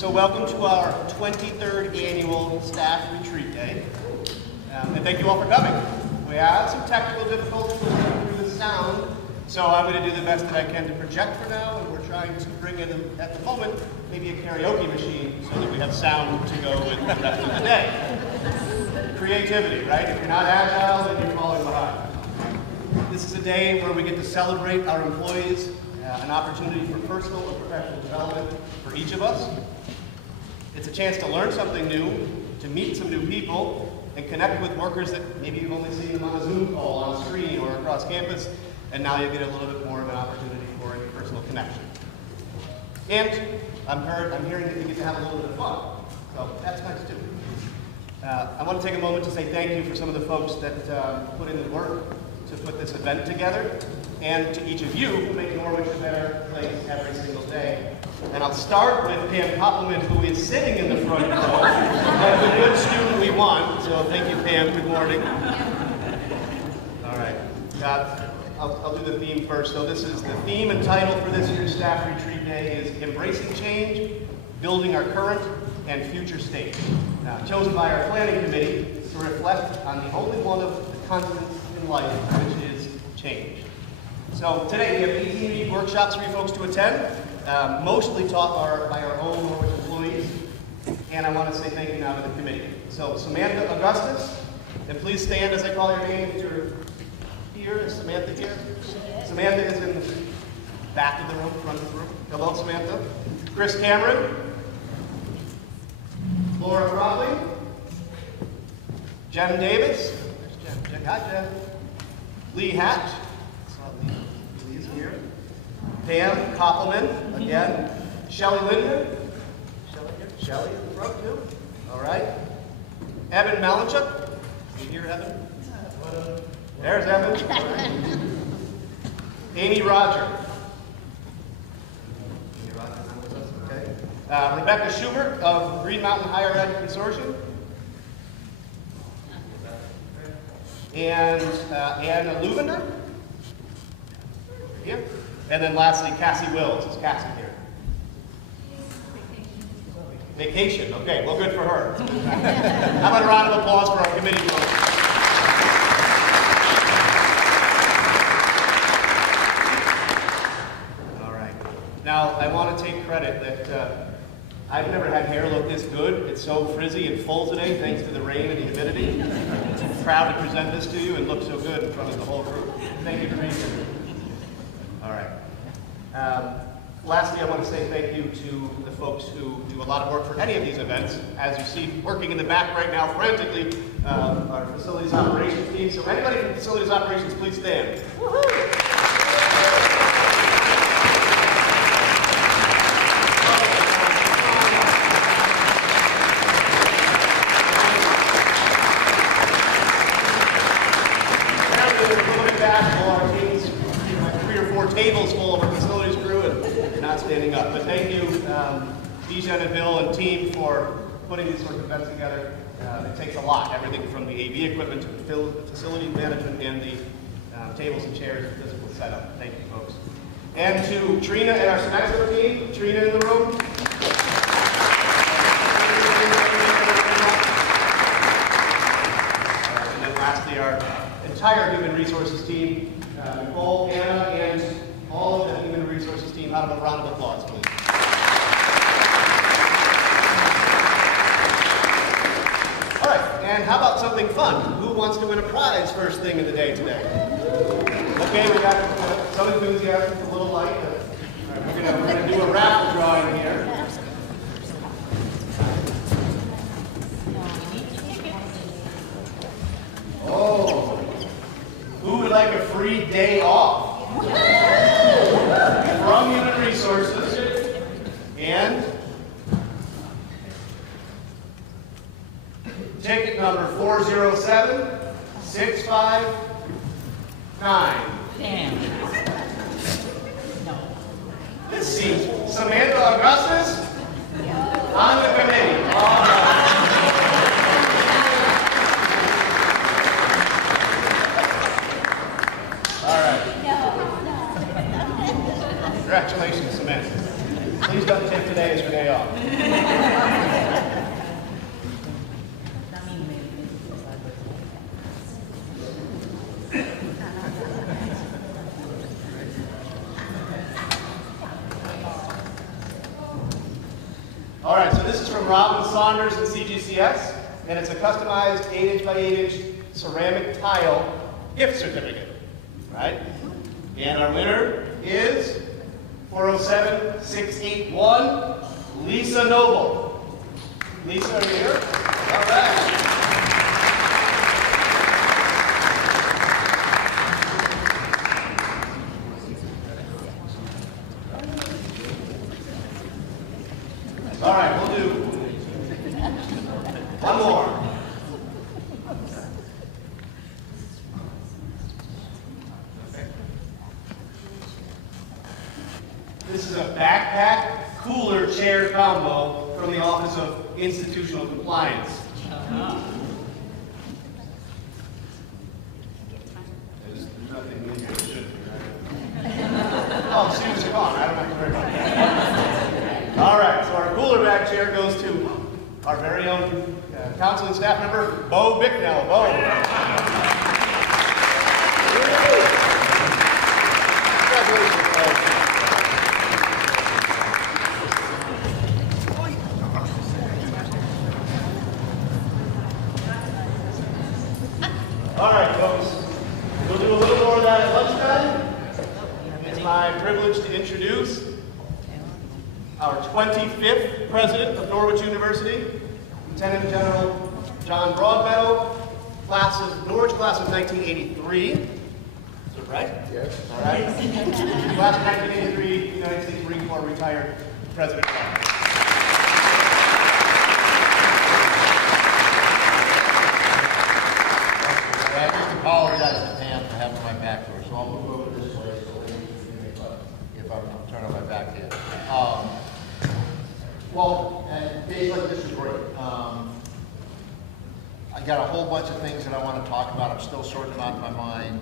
So welcome to our 23rd annual staff retreat day. And thank you all for coming. We have some technical difficulties with the sound, so I'm going to do the best that I can to project for now, and we're trying to bring in, at the moment, maybe a karaoke machine so that we have sound to go with the rest of the day. Creativity, right? If you're not agile, then you're falling behind. This is a day where we get to celebrate our employees, an opportunity for personal and professional development for each of us. It's a chance to learn something new, to meet some new people, and connect with workers that maybe you've only seen them on a Zoom call, on a screen, or across campus, and now you get a little bit more of an opportunity for a personal connection. And I'm hearing that you get to have a little bit of fun, so that's nice too. I want to take a moment to say thank you for some of the folks that put in the work to put this event together, and to each of you who make Norwich a better place every single day. And I'll start with Pam Koppelman, who is sitting in the front row. That's the good student we want, so thank you, Pam. Good morning. All right. I'll do the theme first. So this is the theme and title for this year's staff retreat day is Embracing Change, Building Our Current and Future State. Chosen by our planning committee to reflect on the only one of the constants in life, which is change. So today we have 18 unique workshops for you folks to attend, mostly taught by our own Norwich employees. And I want to say thank you now to the committee. So Samantha Augustus, and please stand as I call your name. If you're here, is Samantha here? Samantha is in the back of the room, front of the room. Hello, Samantha. Chris Cameron. Laura Crowley. Jen Davis. There's Jen. Hi, Jen. Lee Hatch. Lee's here. Pam Koppelman, again. Shelley Linden. Shelley here. Shelley in the front, too. All right. Evan Malinchuk. You here, Evan? There's Evan. All right. Amy Roger. Amy Roger, not with us, okay. Rebecca Schubert of Green Mountain Higher Ed Consortium. And Anna Luvender. Here. And then lastly, Cassie Wills. Is Cassie here? Vacation. Okay, well, good for her. How about a round of applause for our committee folks? All right. Now, I want to take credit that I've never had hair look this good. It's so frizzy and full today, thanks to the rain and the humidity. I'm proud to present this to you and look so good in front of the whole group. Thank you for being here. All right. Lastly, I want to say thank you to the folks who do a lot of work for any of these events. As you see, working in the back right now frantically, our facilities operations team. So anybody from facilities operations, please stand. Woohoo! Tables full of our facilities crew, and you're not standing up. But thank you, Bijan and Bill and team, for putting these sort of events together. It takes a lot, everything from the AV equipment to the facility management and the tables and chairs and physical setup. Thank you, folks. And to Trina and our Smexo team. Trina in the room. And then lastly, our entire human resources team. Nicole, Anna, and all of the human resources team. How about a round of applause, please? All right, and how about something fun? Who wants to win a prize first thing in the day today? Okay, we got some enthusiasm, a little light. All right, we're gonna do a raffle drawing here. Oh. Who would like a free day off? From Human Resources. And ticket number 407-659. Damn. No. Let's see. Samantha Augustus on the committee. All right. Congratulations, Samantha. Please don't take today Monday is your day off. All right, so this is from Robin Saunders and CGCS, and it's a customized 8-inch by 8-inch ceramic tile gift certificate, right? And our winner is 407-681, Lisa Noble. Lisa, are you here? All right. All right, we'll do one more. This is a backpack cooler chair combo from the Office of Institutional Compliance. There's nothing in here that should be, right? Oh, students are gone. I don't have to worry about that. All right, so our cooler back chair goes to our very own council and staff member, Bo Bicknell. Bo. Congratulations, Bo. All right, folks. We'll do a little more of that at lunchtime. It's my privilege to introduce our 25th president of Norwich University, Lieutenant General John Broadmeadow, Norwich class of 1983. Is that right? Yes. All right. Class of 1983, United States Marine Corps retired president. I just apologize to Pam for having my back to her, so I'll move over this way so if I'm turning my back to you. Well, and days like this are great. I got a whole bunch of things that I want to talk about. I'm still sorting them out in my mind.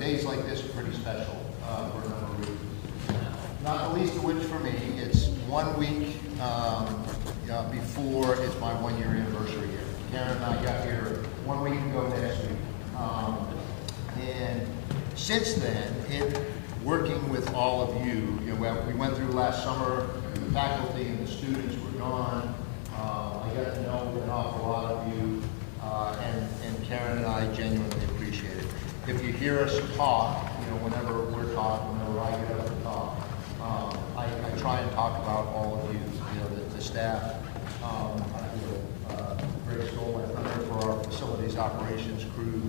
Days like this are pretty special for a number of reasons. Not the least of which for me, it's 1 week before it's my 1-year anniversary here. Karen and I got here 1 week ago next week. And since then, working with all of you, we went through last summer, the faculty and the students were gone. I got to know an awful lot of you, and Karen and I genuinely appreciate it. If you hear us talk, whenever we're talking, whenever I get up to talk, I try and talk about all of you, the staff. Greg stole my thunder for our facilities operations crew.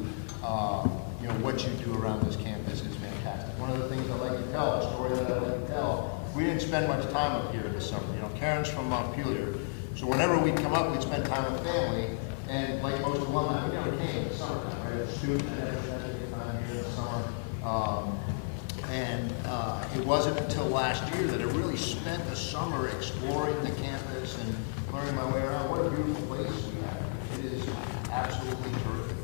What you do around this campus is fantastic. One of the things I like to tell, a story that I like to tell, we didn't spend much time up here this summer. Karen's from Montpelier, so whenever we'd come up, we'd spend time with family, and like most alumni, we never came in the summertime, right? Students never spent any time here in the summer. It wasn't until last year that I really spent the summer exploring the campus and learning my way around. What a beautiful place we have. It is absolutely terrific.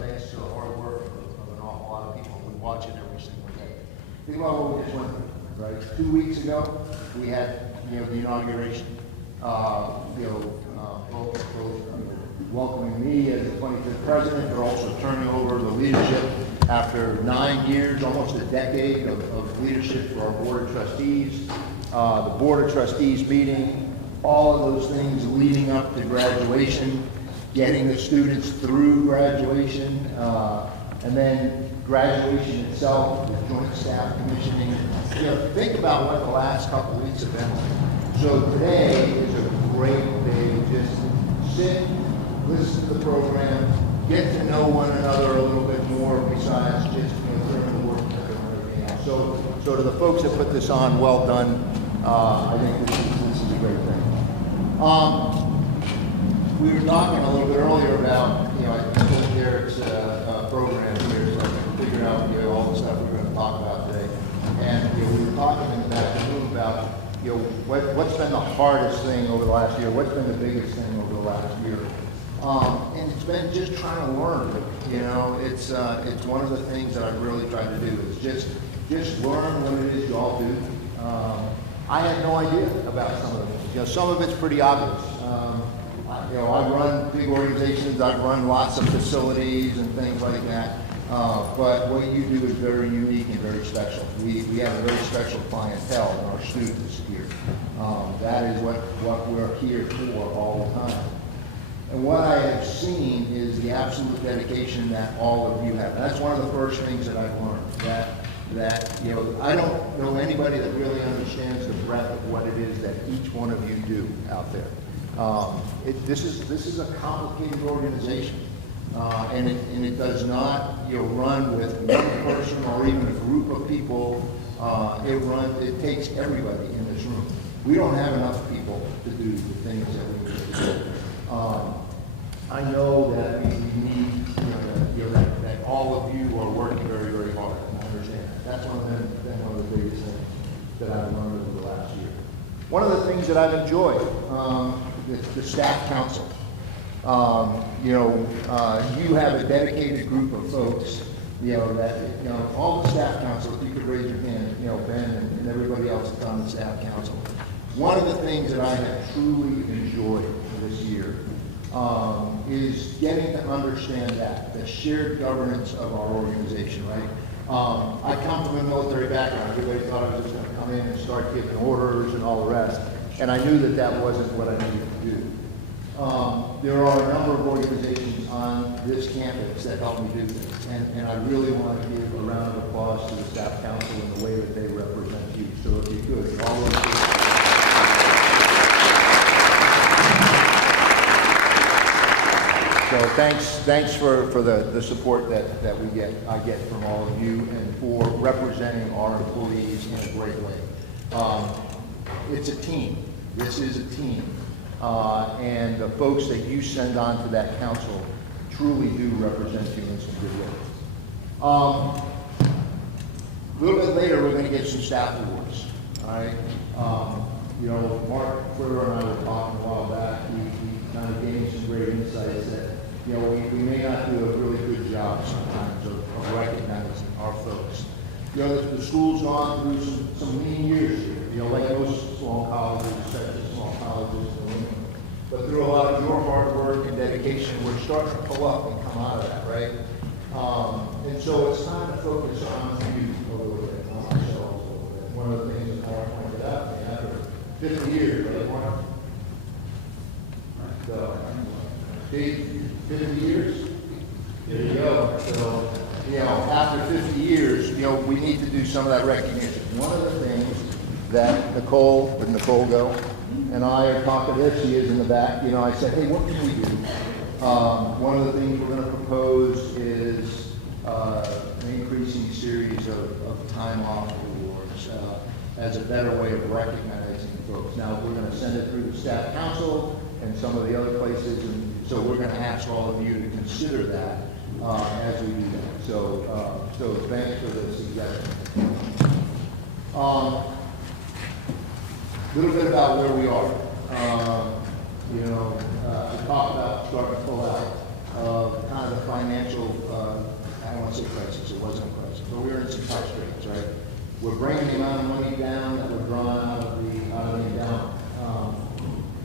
Thanks to the hard work of an awful lot of people. We watch it every single day. Think about what we just went through, right? 2 weeks ago, we had, the inauguration. Both welcoming me as the 25th president, but also turning over the leadership after 9 years, almost a decade of leadership for our Board of Trustees. The Board of Trustees meeting, all of those things leading up to graduation, getting the students through graduation, and then graduation itself, the joint staff commissioning. Think about what the last couple of weeks have been like. So today is a great day to just sit, listen to the program, get to know one another a little bit more besides just during the work and everything else. So to the folks that put this on, well done. I think this is a great thing. We were talking a little bit earlier about, I told Derek's program here, so I figured out all the stuff we're going to talk about today. And we were talking in the afternoon about what's been the hardest thing over the last year, what's been the biggest thing over the last year. And it's been just trying to learn. It's one of the things that I've really tried to do is just just learn what it is you all do. I had no idea about some of it. You know, some of it's pretty obvious. I run big organizations, I've run lots of facilities and things like that. But what you do is very unique and very special. We have a very special clientele in our students here. That is what we're here for all the time. And what I have seen is the absolute dedication that all of you have. And that's one of the first things that I've learned, that I don't know anybody that really understands the breadth of what it is that each one of you do out there. This is a complicated organization, and it does not run with one person or even a group of people. It takes everybody in this room. We don't have enough people to do the things that we do. I know that we need that all of you are working very, very hard, and I understand that. That's one of the biggest things that I've learned over the last year. One of the things that I've enjoyed, the staff council. You have a dedicated group of folks, all the staff council, if you could raise your hand, Ben and everybody else that's on the staff council. One of the things that I have truly enjoyed this year is getting to understand the shared governance of our organization, right? I come from a military background. Everybody thought I was just going to come in and start giving orders and all the rest, and I knew that wasn't what I needed to do. There are a number of organizations on this campus that help me do things, and I really want to give a round of applause to the staff council in the way that they represent you. So if you could, all of you. So thanks for the support that I get from all of you, and for representing our employees in a great way. It's a team. This is a team. And the folks that you send on to that council truly do represent you in some good ways. A little bit later, we're going to get some staff awards. All right. Mark Furter and I were talking a while back. We kind of gained some great insights that we may not do a really good job sometimes of recognizing our folks. The school's gone through some lean years here. Like most small colleges, especially small colleges. But through a lot of your hard work and dedication, we're starting to pull up and come out of that, right? And so it's time to focus on you a little bit, on ourselves a little bit. One of the things that Mark pointed out, after 50 years, right, Mark? So, 50 years? There you go. So, after 50 years, we need to do some of that recognition. One of the things that Nicole go, and I are talking this, she is in the back, I said, hey, what can we do? One of the things we're going to propose is an increasing series of time off awards as a better way of recognizing folks. Now, we're going to send it through the staff council and some of the other places, and so we're going to ask all of you to consider that as we do that. So thanks for the suggestion. A little bit about where we are. I talked about starting to pull out kind of the financial, I don't want to say crisis, it wasn't a crisis, but we were in some tight straits, right? We're bringing the amount of money down that we're drawing out of the endowment.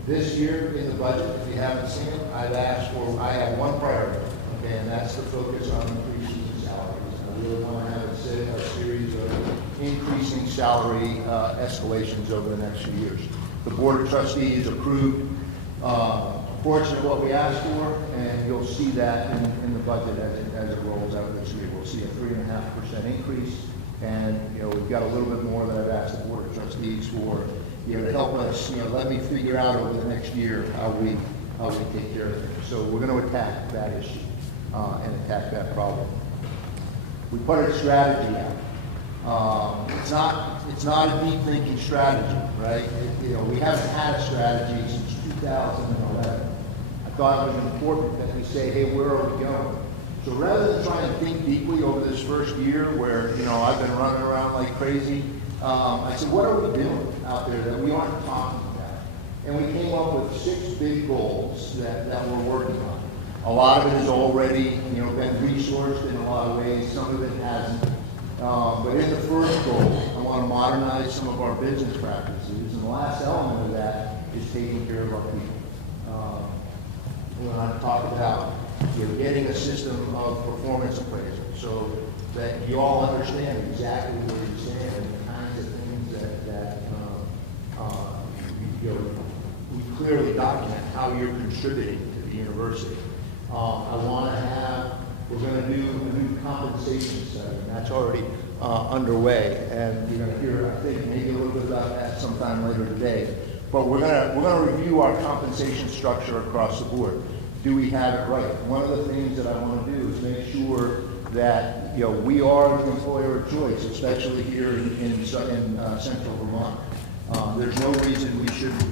This year in the budget, if you haven't seen it, I have one priority, okay, and that's the focus on increasing salaries. I really want to have a series of increasing salary escalations over the next few years. The Board of Trustees approved a portion of what we asked for, and you'll see that in the budget as it rolls out this year. We'll see a 3.5% increase, and we've got a little bit more that I've asked the Board of Trustees for, to help us, let me figure out over the next year how we take care of things. So we're going to attack that issue and attack that problem. We put a strategy out. It's not a deep thinking strategy, right? We haven't had a strategy since 2011. I thought it was important that we say, hey, where are we going? So rather than trying to think deeply over this first year where, I've been running around like crazy, I said, what are we doing out there that we aren't talking about? And we came up with 6 big goals that we're working on. A lot of it has already, been resourced in a lot of ways. Some of it hasn't. But in the first goal, I want to modernize some of our business practices, and the last element of that is taking care of our people. When I talk about getting a system of performance appraisal so that you all understand exactly where you stand and the kinds of things that we clearly document how you're contributing to the university. We're going to do a new compensation study, and that's already underway, and you're going to hear, I think, maybe a little bit about that sometime later today. But we're going to review our compensation structure across the board. Do we have it right? One of the things that I want to do is make sure that we are the employer of choice, especially here in central Vermont. There's no reason we shouldn't.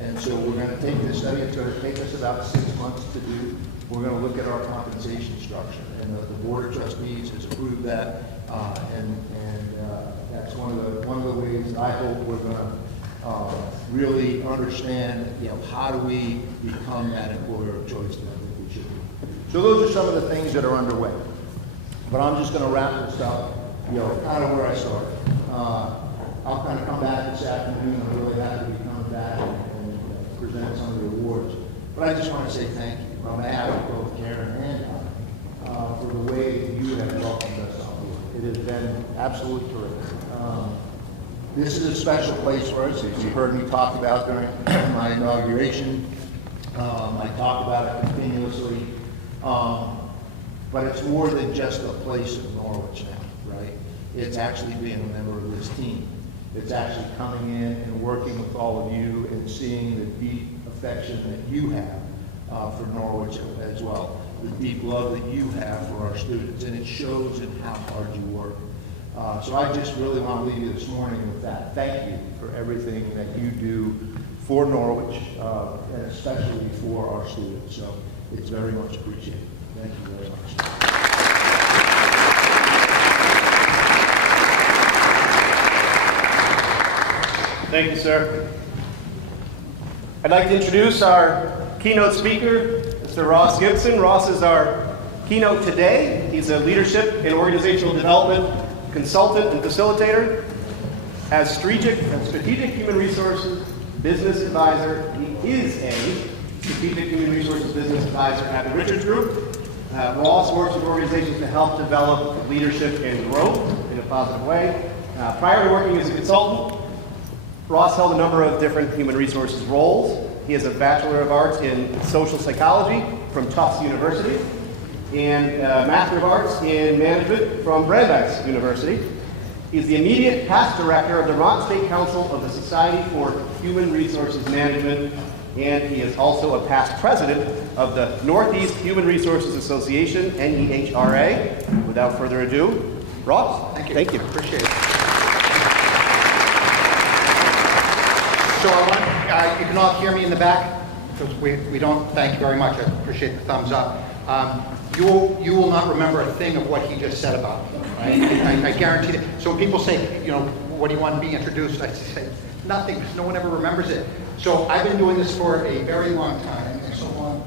And so we're going to take this study. It's going to take us about 6 months to do. We're going to look at our compensation structure, and the Board of Trustees has approved that, and that's one of the ways that I hope we're going to really understand, how do we become that employer of choice that I think we should be. So those are some of the things that are underway. But I'm just going to wrap this up, kind of where I started. I'll kind of come back this afternoon. I'm really happy to be coming back and present some of the awards. But I just want to say thank you on behalf of both Karen and I for the way that you have welcomed us on board. It has been absolutely terrific. This is a special place for us, as you heard me talk about during my inauguration. I talk about it continuously. But it's more than just a place in Norwich now, right? It's actually being a member of this team. It's actually coming in and working with all of you and seeing the deep affection that you have for Norwich as well, the deep love that you have for our students, and it shows in how hard you work. So I just really want to leave you this morning with that. Thank you for everything that you do for Norwich, and especially for our students. So it's very much appreciated. Thank you very much. Thank you, sir. I'd like to introduce our keynote speaker, Mr. Ross Gibson. Ross is our keynote today. He's a leadership and organizational development consultant and facilitator. As strategic human resources business advisor, he is a strategic human resources business advisor at the Richards Group. Ross works with organizations to help develop leadership and growth in a positive way. Prior to working as a consultant, Ross held a number of different human resources roles. He has a Bachelor of Arts in Social Psychology from Tufts University and a Master of Arts in Management from Brandeis University. He's the immediate past director of the Vermont State Council of the Society for Human Resources Management, and he is also a past president of the Northeast Human Resources Association, NEHRA. Without further ado, Ross. Thank you. Thank you. Appreciate it. So you can all hear me in the back? Because we don't. Thank you very much. I appreciate the thumbs up. You will not remember a thing of what he just said about me. Right? I guarantee that. So when people say, what do you want to be introduced? I say nothing, because no one ever remembers it. So I've been doing this for a very long time, and so long.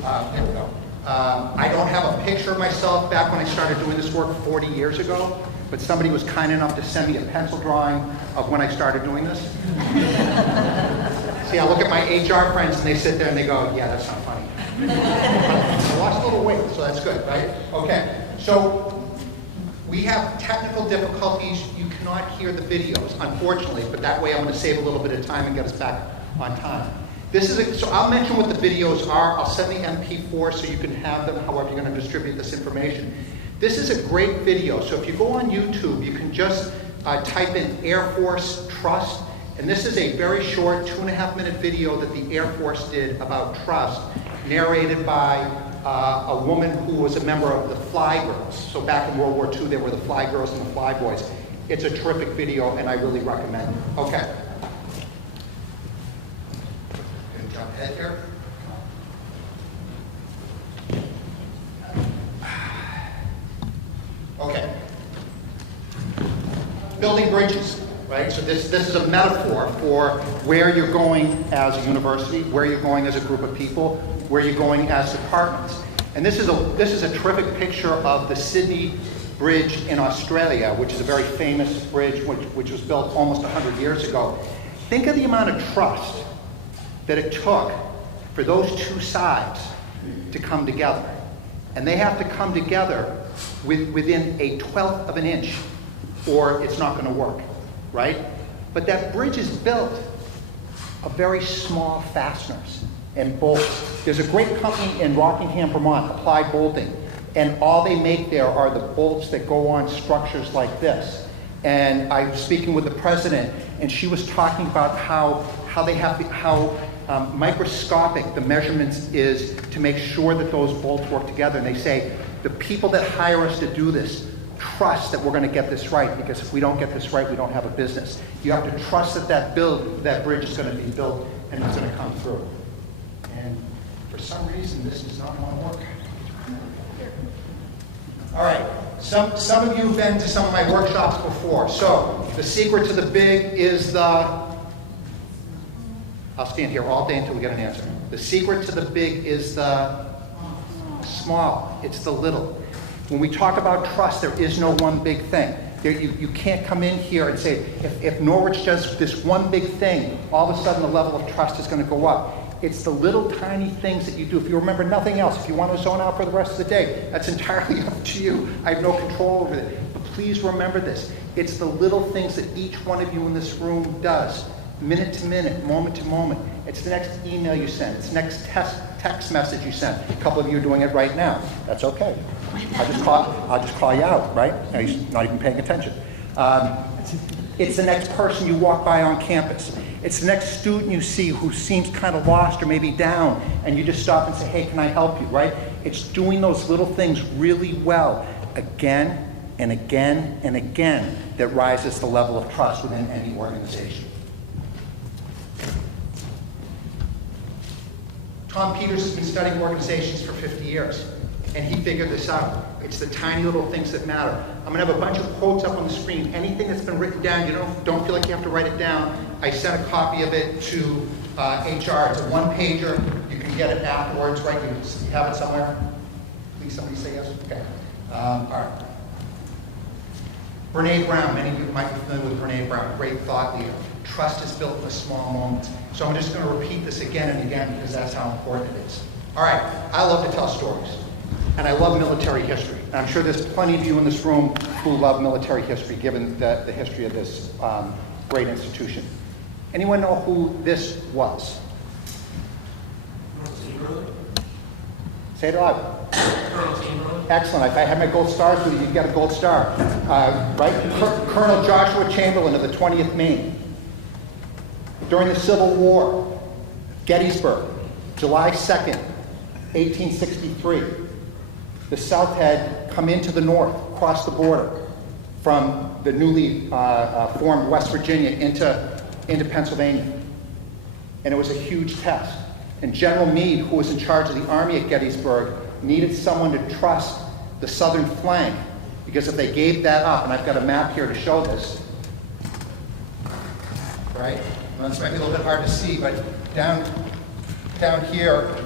There we go. I don't have a picture of myself back when I started doing this work 40 years ago, but somebody was kind enough to send me a pencil drawing of when I started doing this. See, I look at my HR friends and they sit there and they go, yeah, that's not funny. I lost a little weight, so that's good, right? Okay, so we have technical difficulties. You cannot hear the videos, unfortunately, but that way I'm going to save a little bit of time and get us back on time. So I'll mention what the videos are. I'll send the MP4 so you can have them however you're going to distribute this information. This is a great video. So if you go on YouTube, you can just type in Air Force Trust. And this is a very short 2.5-minute video that the Air Force did about trust, narrated by a woman who was a member of the Fly Girls. So back in World War II, there were the Fly Girls and the Fly Boys. It's a terrific video, and I really recommend it. Okay. Gonna jump ahead here. Okay. Building bridges, right? So this is a metaphor for where you're going as a university, where you're going as a group of people, where you're going as departments. And this is a terrific picture of the Sydney bridge in Australia, which is a very famous bridge, which was built almost 100 years ago. Think of the amount of trust that it took for those two sides to come together. And they have to come together within a 1/12 of an inch, or it's not going to work, right? But that bridge is built of very small fasteners and bolts. There's a great company in Rockingham, Vermont, Applied Bolting, and all they make there are the bolts that go on structures like this. And I was speaking with the president, and she was talking about how microscopic the measurements is to make sure that those bolts work together. And they say, the people that hire us to do this trust that we're going to get this right, because if we don't get this right, we don't have a business. You have to trust that that bridge is going to be built and it's going to come through. And for some reason, this does not want to work. All right, some of you have been to some of my workshops before. So the secret to the big is I'll stand here all day until we get an answer. The secret to the big is the small. It's the little. When we talk about trust, there is no one big thing. You can't come in here and say, if Norwich does this one big thing, all of a sudden the level of trust is going to go up. It's the little tiny things that you do. If you remember nothing else, if you want to zone out for the rest of the day, that's entirely up to you. I have no control over it. But please remember this. It's the little things that each one of you in this room does, minute to minute, moment to moment. It's the next email you send. It's the next text message you send. A couple of you are doing it right now. That's okay. I'll just call you out, right? Now you're not even paying attention. It's the next person you walk by on campus. It's the next student you see who seems kind of lost or maybe down, and you just stop and say, hey, can I help you, right? It's doing those little things really well again and again and again that rises the level of trust within any organization. Tom Peters has been studying organizations for 50 years, and he figured this out. It's the tiny little things that matter. I'm going to have a bunch of quotes up on the screen. Anything that's been written down, you don't feel like you have to write it down. I sent a copy of it to HR. It's a one-pager. You can get it afterwards, right? You have it somewhere? Please, somebody say yes? Okay. All right. Brene Brown. Many of you might be familiar with Brene Brown. Great thought leader. Trust is built in the small moments. So I'm just going to repeat this again and again because that's how important it is. All right. I love to tell stories. And I love military history. And I'm sure there's plenty of you in this room who love military history, given the history of this great institution. Anyone know who this was? Say it loud. Excellent. If I had my gold stars with you, you'd get a gold star. Right? Colonel Joshua Chamberlain of the 20th Maine. During the Civil War, Gettysburg, July 2nd, 1863. The South had come into the North, crossed the border from the newly formed West Virginia into Pennsylvania. And it was a huge test. And General Meade, who was in charge of the army at Gettysburg, needed someone to trust the southern flank, because if they gave that up, and I've got a map here to show this, right? Well, this might be a little bit hard to see, but down here,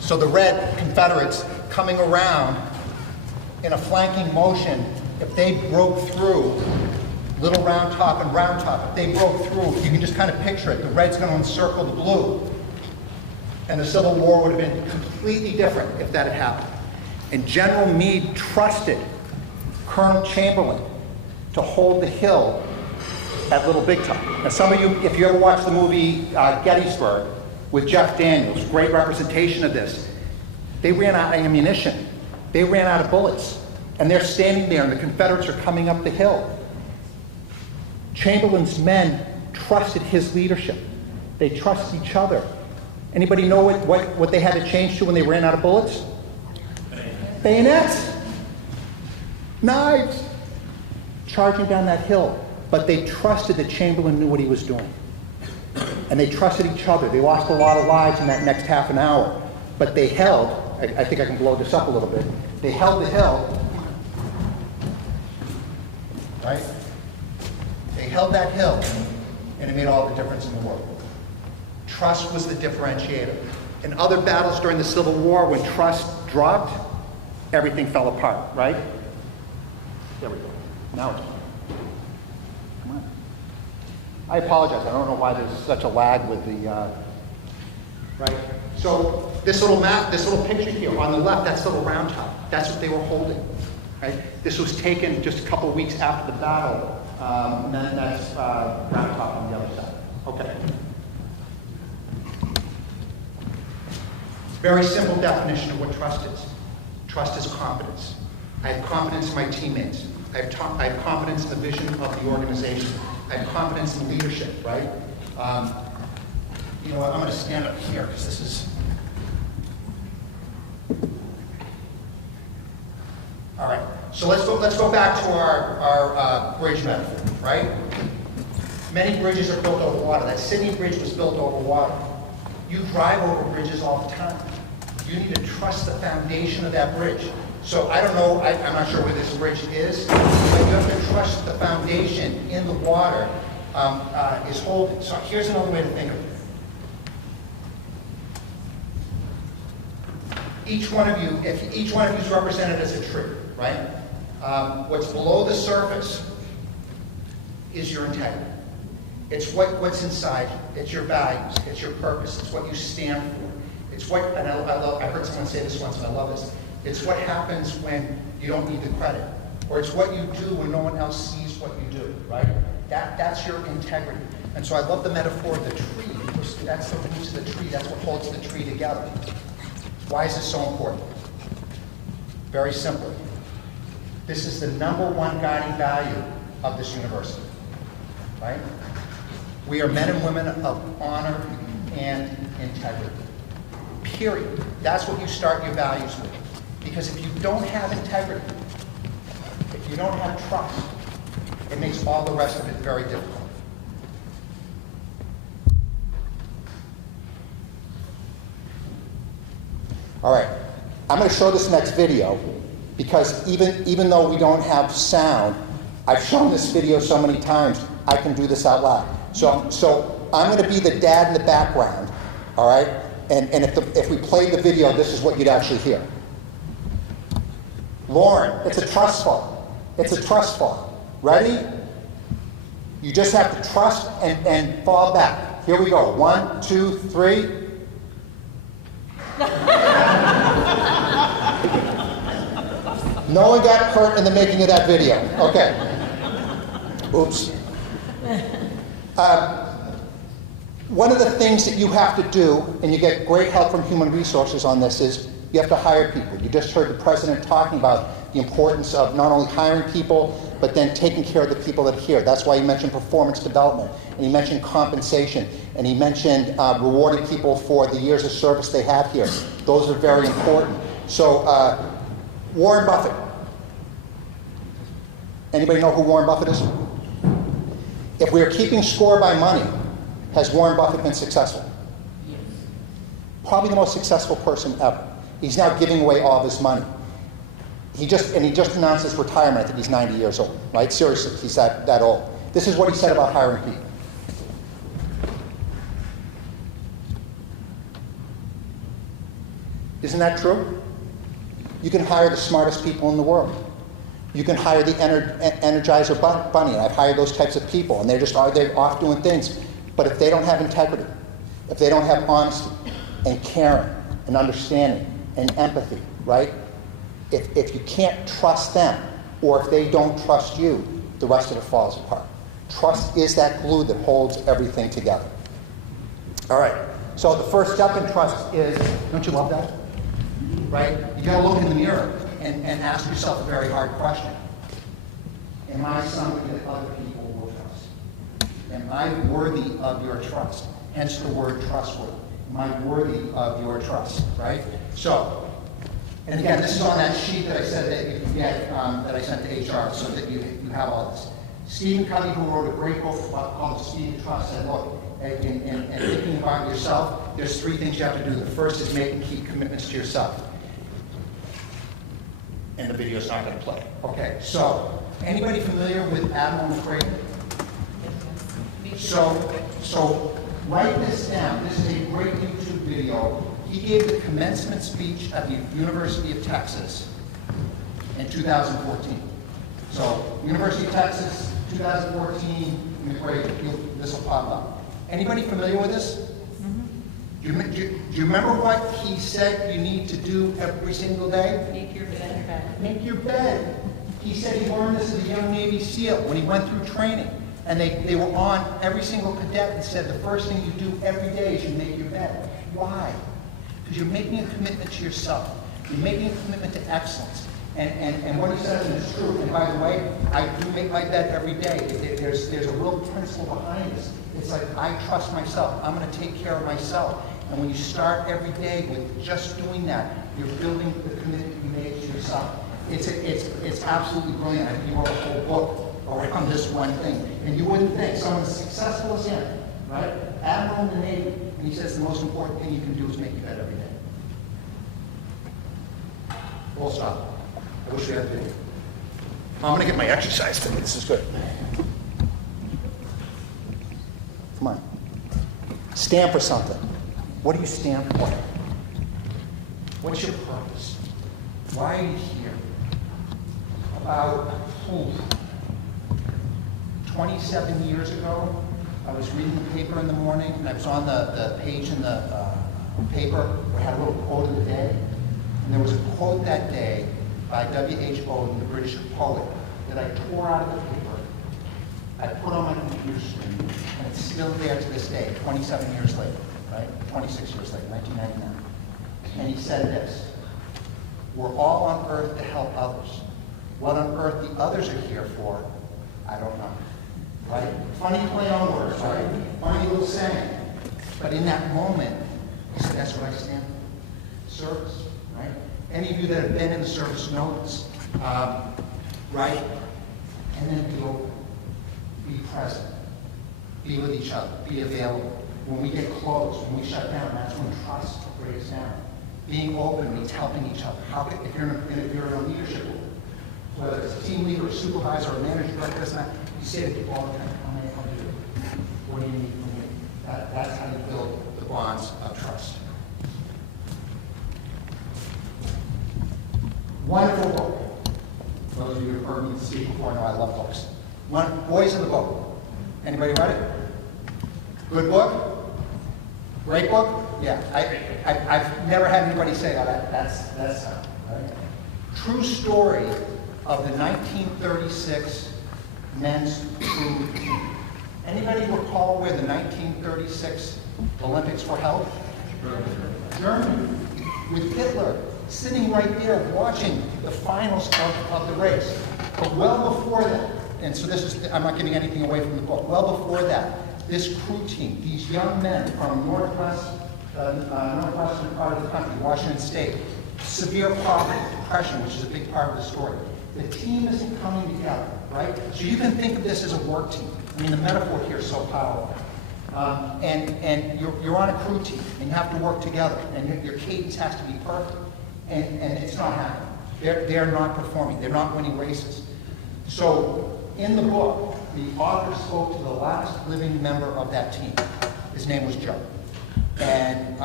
so the red Confederates coming around in a flanking motion, if they broke through Little Round Top and Round Top, if they broke through, you can just kind of picture it. The red's going to encircle the blue. And the Civil War would have been completely different if that had happened. And General Meade trusted Colonel Chamberlain to hold the hill at Little Big Top. Now some of you, if you ever watched the movie Gettysburg with Jeff Daniels, great representation of this, they ran out of ammunition. They ran out of bullets. And they're standing there and the Confederates are coming up the hill. Chamberlain's men trusted his leadership. They trusted each other. Anybody know what they had to change to when they ran out of bullets? Bayonets. Knives. Charging down that hill. But they trusted that Chamberlain knew what he was doing. And they trusted each other. They lost a lot of lives in that next half an hour. But they held, I think I can blow this up a little bit. They held the hill. Right? They held that hill, and it made all the difference in the world. Trust was the differentiator. In other battles during the Civil War, when trust dropped, everything fell apart, right? There we go. Now it's fine. Come on. I apologize. I don't know why there's such a lag with the, right? So this little map, this little picture here on the left, that's the little round top. That's what they were holding, right? This was taken just a couple of weeks after the battle, and then that's round top on the other side. Okay. Very simple definition of what trust is. Trust is confidence. I have confidence in my teammates. I have confidence in the vision of the organization. I have confidence in leadership, right? You know what, I'm going to stand up here because this is... All right, so let's go back to our bridge metaphor, right? Many bridges are built over water. That Sydney Bridge was built over water. You drive over bridges all the time. You need to trust the foundation of that bridge. So I don't know, I'm not sure where this bridge is, but you have to trust the foundation in the water is holding. So here's another way to think of it. Each one of you, if each one of you is represented as a tree, right? What's below the surface is your integrity. It's what's inside. It's your values. It's your purpose. It's what you stand for. It's what, and I heard someone say this once, and I love this. It's what happens when you don't need the credit, or it's what you do when no one else sees what you do, right? That's your integrity. And so I love the metaphor of the tree, because that's the roots of the tree. That's what holds the tree together. Why is this so important? Very simply. This is the #1 guiding value of this university, right? We are men and women of honor and integrity. Period. That's what you start your values with. Because if you don't have integrity, if you don't have trust, it makes all the rest of it very difficult. All right, I'm going to show this next video because even though we don't have sound, I've shown this video so many times, I can do this out loud. So I'm going to be the dad in the background, all right? And if we played the video, this is what you'd actually hear. Lauren, it's a trust fall. It's a trust fall. Ready? You just have to trust and fall back. Here we go. 1, 2, 3. No one got hurt in the making of that video. Okay. Oops. One of the things that you have to do, and you get great help from human resources on this, is you have to hire people. You just heard the president talking about the importance of not only hiring people, but then taking care of the people that are here. That's why he mentioned performance development, and he mentioned compensation, and he mentioned rewarding people for the years of service they have here. Those are very important. So, Warren Buffett. Anybody know who Warren Buffett is? If we are keeping score by money, has Warren Buffett been successful? Yes. Probably the most successful person ever. He's now giving away all of his money. He just announced his retirement. I think he's 90 years old, right? Seriously, he's that old. This is what he said about hiring people. Isn't that true? You can hire the smartest people in the world. You can hire the Energizer Bunny, and I've hired those types of people, and they're off doing things. But if they don't have integrity, if they don't have honesty and caring and understanding and empathy, right? If you can't trust them, or if they don't trust you, the rest of it falls apart. Trust is that glue that holds everything together. All right, so the first step in trust is, don't you love that? Right? You gotta look in the mirror and ask yourself a very hard question. Am I somebody that other people will trust? Am I worthy of your trust? Hence the word trustworthy. Am I worthy of your trust, right? So, and again, this is on that sheet that I said that you can get, that I sent to HR, so that you have all this. Stephen Covey, who wrote a great book called The Speed of Trust, said, look, in thinking about yourself, there's 3 things you have to do. The first is make and keep commitments to yourself. And the video's not going to play. Okay, so anybody familiar with Admiral McCrae? So write this down. This is a great YouTube video. He gave the commencement speech at the University of Texas in 2014. So, University of Texas, 2014, this will pop up. Anybody familiar with this? Do you remember what he said you need to do every single day? Make your bed. Make your bed. He said he learned this as a young Navy SEAL when he went through training. And they were on every single cadet and said the first thing you do every day is you make your bed. Why? Because you're making a commitment to yourself. You're making a commitment to excellence. And what he says is true. And by the way, I do make my bed every day. There's a real principle behind this. It's like, I trust myself. I'm going to take care of myself. And when you start every day with just doing that, you're building the commitment you make to yourself. It's absolutely brilliant. I think he wrote a whole book around this one thing. And you wouldn't think someone as successful as him, right? Admiral in the Navy, and he says the most important thing you can do is make your bed every day. Full stop. I wish we had a video. I'm going to get my exercise thing. This is good. Come on. Stand for something. What do you stand for? What's your purpose? Why are you here? About 27 years ago, I was reading the paper in the morning, and I was on the page in the paper where I had a little quote of the day. And there was a quote that day by W.H. Auden, the British poet, that I tore out of the paper. I put on my computer screen, and it's still there to this day, 27 years later, right? 26 years later, 1999. And he said this: we're all on earth to help others. What on earth the others are here for, I don't know. Right? Funny play on words, right? Funny little saying. But in that moment, he said, that's what I stand for. Service, right? Any of you that have been in the service know this, right? And then be open, be present, be with each other, be available. When we get closed, when we shut down, that's when trust breaks down. Being open means helping each other. If you're in a leadership role, whether it's a team leader, a supervisor, or a manager, like this, you say to people all the time, how may I help you? What do you need from me? That's how you build the bonds of trust. Wonderful book. Those of you who have heard me speak before know I love books. Boys in the Boat. Anybody read it? Good book? Great book? Yeah. I've never had anybody say, oh, that's right? True story of the 1936 men's crew team. Anybody recall where the 1936 Olympics were held? Germany. With Hitler sitting right there watching the finals of the race. But well before that, and so this is, I'm not giving anything away from the book, well before that, this crew team, these young men from northwestern part of the country, Washington State, severe poverty, depression, which is a big part of the story. The team isn't coming together, right? So you can think of this as a work team. I mean, the metaphor here is so powerful. And you're on a crew team, and you have to work together, and your cadence has to be perfect. And it's not happening. They're not performing. They're not winning races. So in the book, the author spoke to the last living member of that team. His name was Joe. And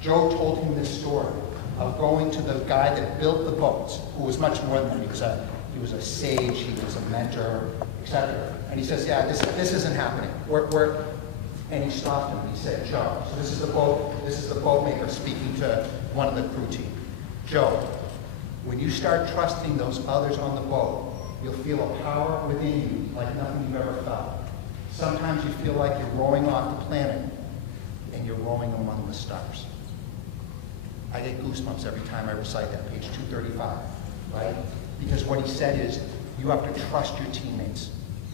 Joe told him this story of going to the guy that built the boats, who was much more than that. He was a sage, he was a mentor, etc. And he says, yeah, this isn't happening. And he stopped him and he said, Joe, so this is the boat maker speaking to one of the crew team. Joe, when you start trusting those others on the boat, you'll feel a power within you like nothing you've ever felt. Sometimes you feel like you're rowing off the planet and you're rowing among the stars. I get goosebumps every time I recite that, page 235, right? Because what he said is, you have to trust your teammates,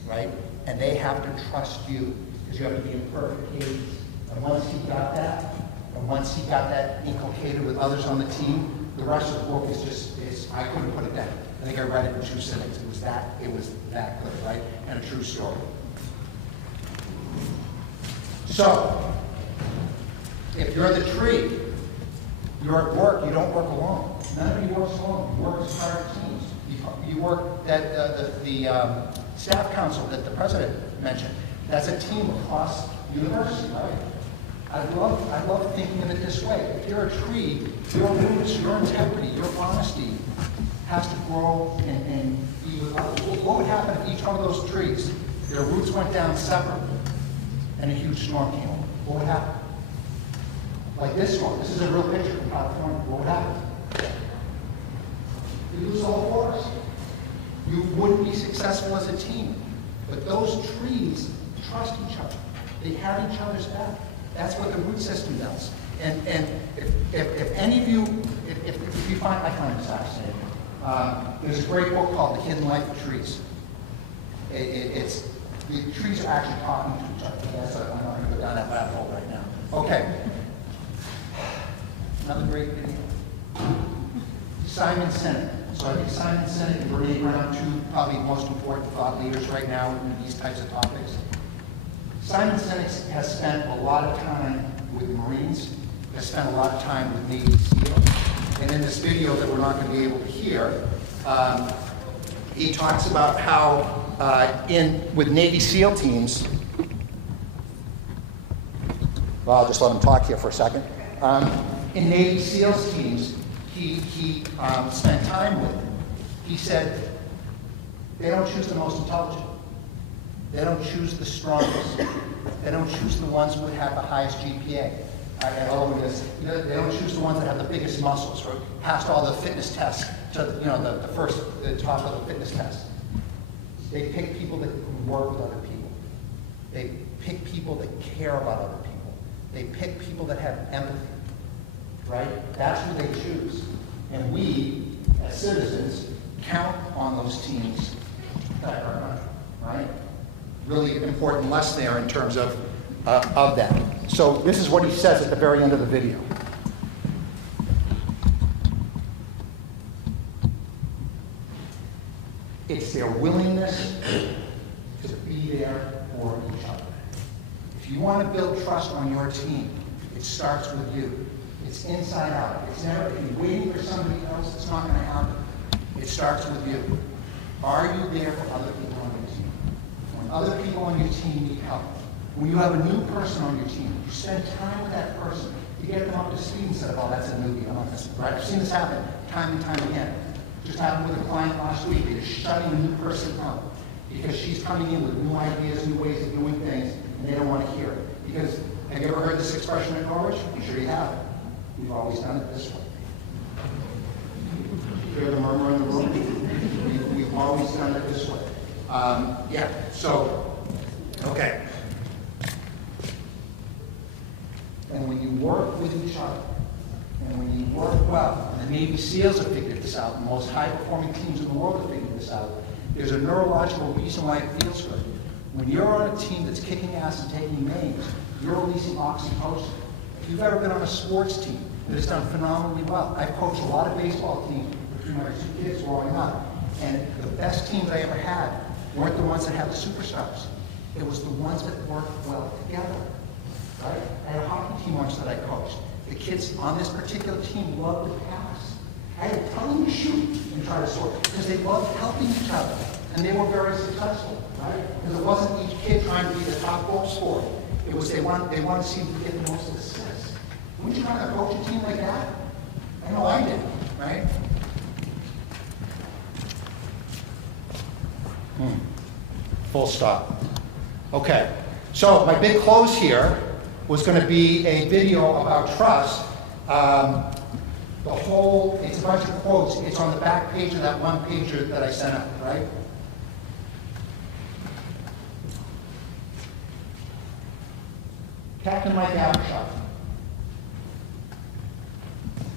right? And they have to trust you, because you have to be in perfect cadence. And once he got that inculcated with others on the team, the rest of the book is I couldn't put it down. I think I read it in 2 sittings. It was that good, right? And a true story. So, if you're the tree, you're at work, you don't work alone. None of you works alone. You work as part of teams. You work at the staff council that the president mentioned. That's a team across university, right? I love thinking of it this way. If you're a tree, your roots, your integrity, your honesty has to grow and be with others. What would happen if each one of those trees, their roots went down separately and a huge storm came over? What would happen? Like this one. This is a real picture from California. What would happen? You lose the whole forest. You wouldn't be successful as a team. But those trees trust each other. They have each other's back. That's what the root system does. And if any of you, if you find, I find this fascinating. There's a great book called The Hidden Life of Trees. The trees are actually talking to each other. I'm not going to go down that rabbit hole right now. Okay. Another great video. Simon Sinek. So I think Simon Sinek and Brene Brown, two probably most important thought leaders right now in these types of topics. Simon Sinek has spent a lot of time with Marines, has spent a lot of time with Navy SEAL. And in this video that we're not going to be able to hear, he talks about how with Navy SEAL teams, well, I'll just let him talk here for a second. In Navy SEALs teams, he spent time with. He said, they don't choose the most intelligent. They don't choose the strongest. They don't choose the ones who have the highest GPA. They don't choose the ones that have the biggest muscles or passed all the fitness tests to the top of the fitness test. They pick people that can work with other people. They pick people that care about other people. They pick people that have empathy. Right? That's who they choose. And we, as citizens, count on those teams that are our country, right? Really important lesson there in terms of that. So this is what he says at the very end of the video. It's their willingness to be there for each other. If you want to build trust on your team, it starts with you. It's inside out. It's never, if you're waiting for somebody else, it's not going to happen. It starts with you. Are you there for other people on your team? When other people on your team need help, when you have a new person on your team, you spend time with that person to get them up to speed instead of, oh, that's a newbie. I'm not going to, right? I've seen this happen time and time again. Just happened with a client last week. They're shutting a new person out because she's coming in with new ideas, new ways of doing things, and they don't want to hear it. Because, have you ever heard this expression at Norwich? I'm sure you have. We've always done it this way. You hear the murmur in the room? We've always done it this way. Okay. And when you work with each other, and when you work well, and the Navy SEALs have figured this out, the most high-performing teams in the world have figured this out, there's a neurological reason why it feels good. When you're on a team that's kicking ass and taking names, you're releasing oxytocin. If you've ever been on a sports team that has done phenomenally well, I've coached a lot of baseball teams between my two kids growing up, and the best teams I ever had weren't the ones that had the superstars. It was the ones that worked well together, right? I had a hockey team once that I coached. The kids on this particular team loved to pass. I had to tell them to shoot and try to score because they loved helping each other, and they were very successful, right? Because it wasn't each kid trying to be the top goal scorer. It was they wanted to see who get the most assists. Wouldn't you want to coach a team like that? I know I did, right? Full stop. Okay, so my big close here was going to be a video about trust. It's a bunch of quotes. It's on the back page of that one pager that I sent out, right? Captain Mike Abershon,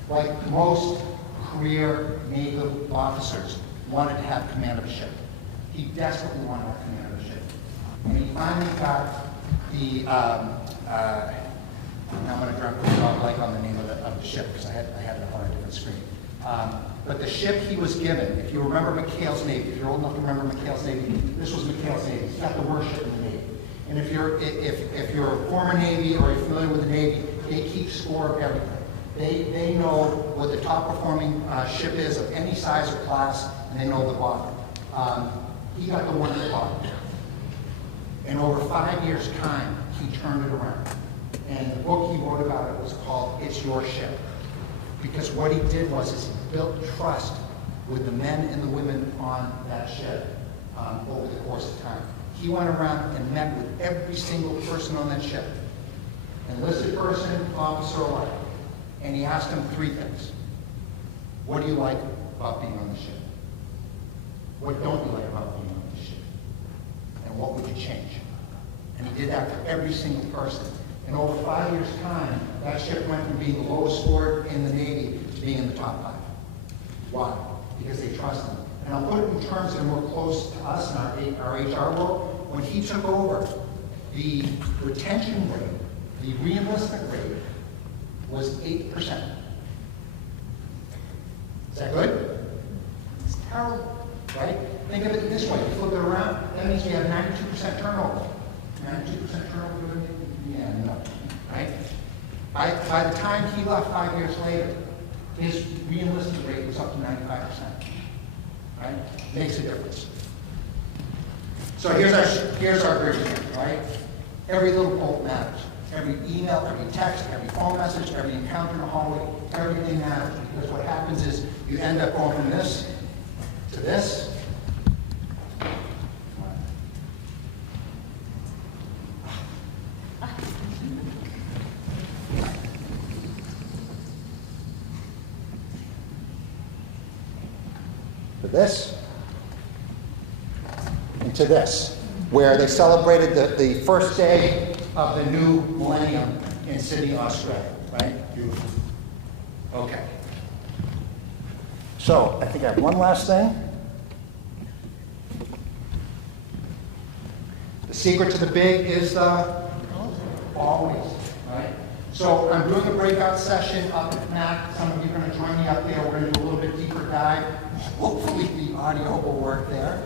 like most career naval officers, wanted to have command of a ship. He desperately wanted to have command of a ship. And he finally got the, now I'm going to draw a blank on the name of the ship because I had it on a different screen. But the ship he was given, if you remember McHale's Navy, if you're old enough to remember McHale's Navy, this was McHale's Navy. It's got the worst ship in the Navy. And if you're a former Navy or you're familiar with the Navy, they keep score of everything. They know what the top performing ship is of any size or class, and they know the bottom. He got the one at the bottom. And over 5 years' time, he turned it around. And the book he wrote about it was called It's Your Ship. Because what he did was he built trust with the men and the women on that ship over the course of time. He went around and met with every single person on that ship, enlisted person, officer alike, and he asked them 3 things. What do you like about being on the ship? What don't you like about being on the ship? And what would you change? And he did that for every single person. And over 5 years' time, that ship went from being the lowest scored in the Navy to being in the top 5. Why? Because they trust him. And I'll put it in terms that are more close to us in our HR world. When he took over, the retention rate, the reenlistment rate, was 8%. Is that good? It's terrible, right? Think of it this way. You flip it around, that means we have 92% turnover. 92% turnover? Yeah, no. Right? By the time he left 5 years later, his reenlistment rate was up to 95%. Right? Makes a difference. So here's our bridge here, right? Every little bolt matters. Every email, every text, every phone message, every encounter in the hallway, everything matters, because what happens is you end up going from this to this. To this, and to this, where they celebrated the first day of the new millennium in Sydney, Australia, right? Beautiful. Okay. So, I think I have one last thing. The secret to the big is the always, right? So I'm doing a breakout session up at MAC. Some of you are going to join me up there. We're going to do a little bit deeper dive. Hopefully the audio will work there.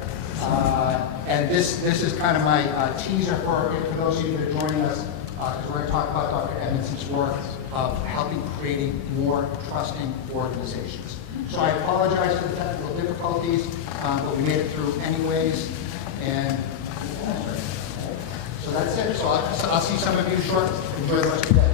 And this is kind of my teaser for those of you that are joining us, because we're going to talk about Dr. Edmondson's work of helping creating more trusting organizations. So I apologize for the technical difficulties, but we made it through anyways. And so that's it. So I'll see some of you shortly. Enjoy the rest of the day.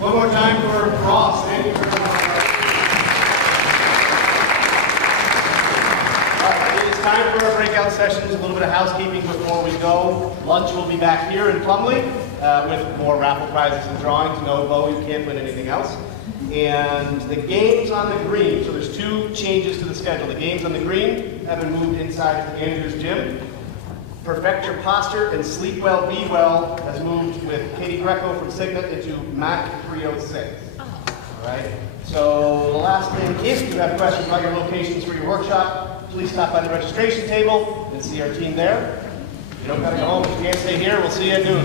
One more time for Ross. Thank you very much. All right, it is time for our breakout sessions. A little bit of housekeeping before we go. Lunch will be back here in Plumley with more raffle prizes and drawings. No, Bo, you can't win anything else. And the games on the green. So there's 2 changes to the schedule. The games on the green have been moved inside to Andrew's gym. Perfect Your Posture and Sleep Well, Be Well has moved with Katie Greco from Signet into MAC 306. All right. So the last thing, if you have questions about your locations for your workshop, please stop by the registration table and see our team there. If you don't got to go home, if you can't stay here, we'll see you at noon.